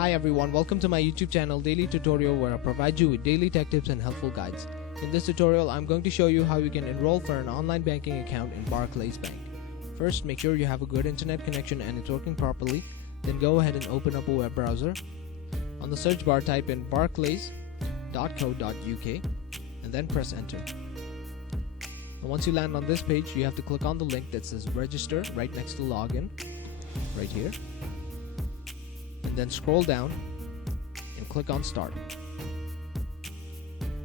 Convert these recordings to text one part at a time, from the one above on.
Hi everyone, welcome to my YouTube channel Daily Tutorial, where I provide you with daily tech tips and helpful guides. In this tutorial, I'm going to show you how you can enroll for an online banking account in Barclays Bank. First, make sure you have a good internet connection and it's working properly. Then go ahead and open up a web browser. On the search bar, type in barclays.co.uk and then press enter. And once you land on this page, you have to click on the link that says register right next to login, right here. And then scroll down and click on start.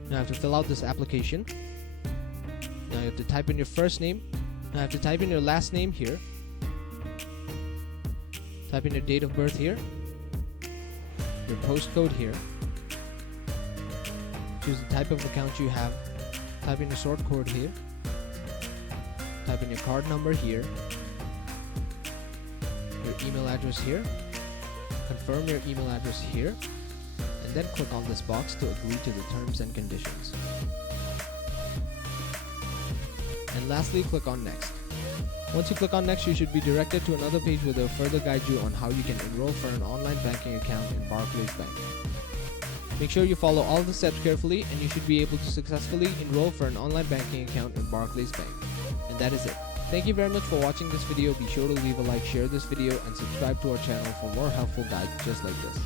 Now you have to fill out this application. Now you have to type in your first name. Now you have to type in your last name here. Type in your date of birth here. Your postcode here. Choose the type of account you have. Type in your sort code here. Type in your card number here. Your email address here. Confirm your email address here, and then click on this box to agree to the terms and conditions. And lastly, click on next. Once you click on next, you should be directed to another page where they'll further guide you on how you can enroll for an online banking account in Barclays Bank. Make sure you follow all the steps carefully, and you should be able to successfully enroll for an online banking account in Barclays Bank. And that is it. Thank you very much for watching this video. Be sure to leave a like, share this video, and subscribe to our channel for more helpful guides just like this.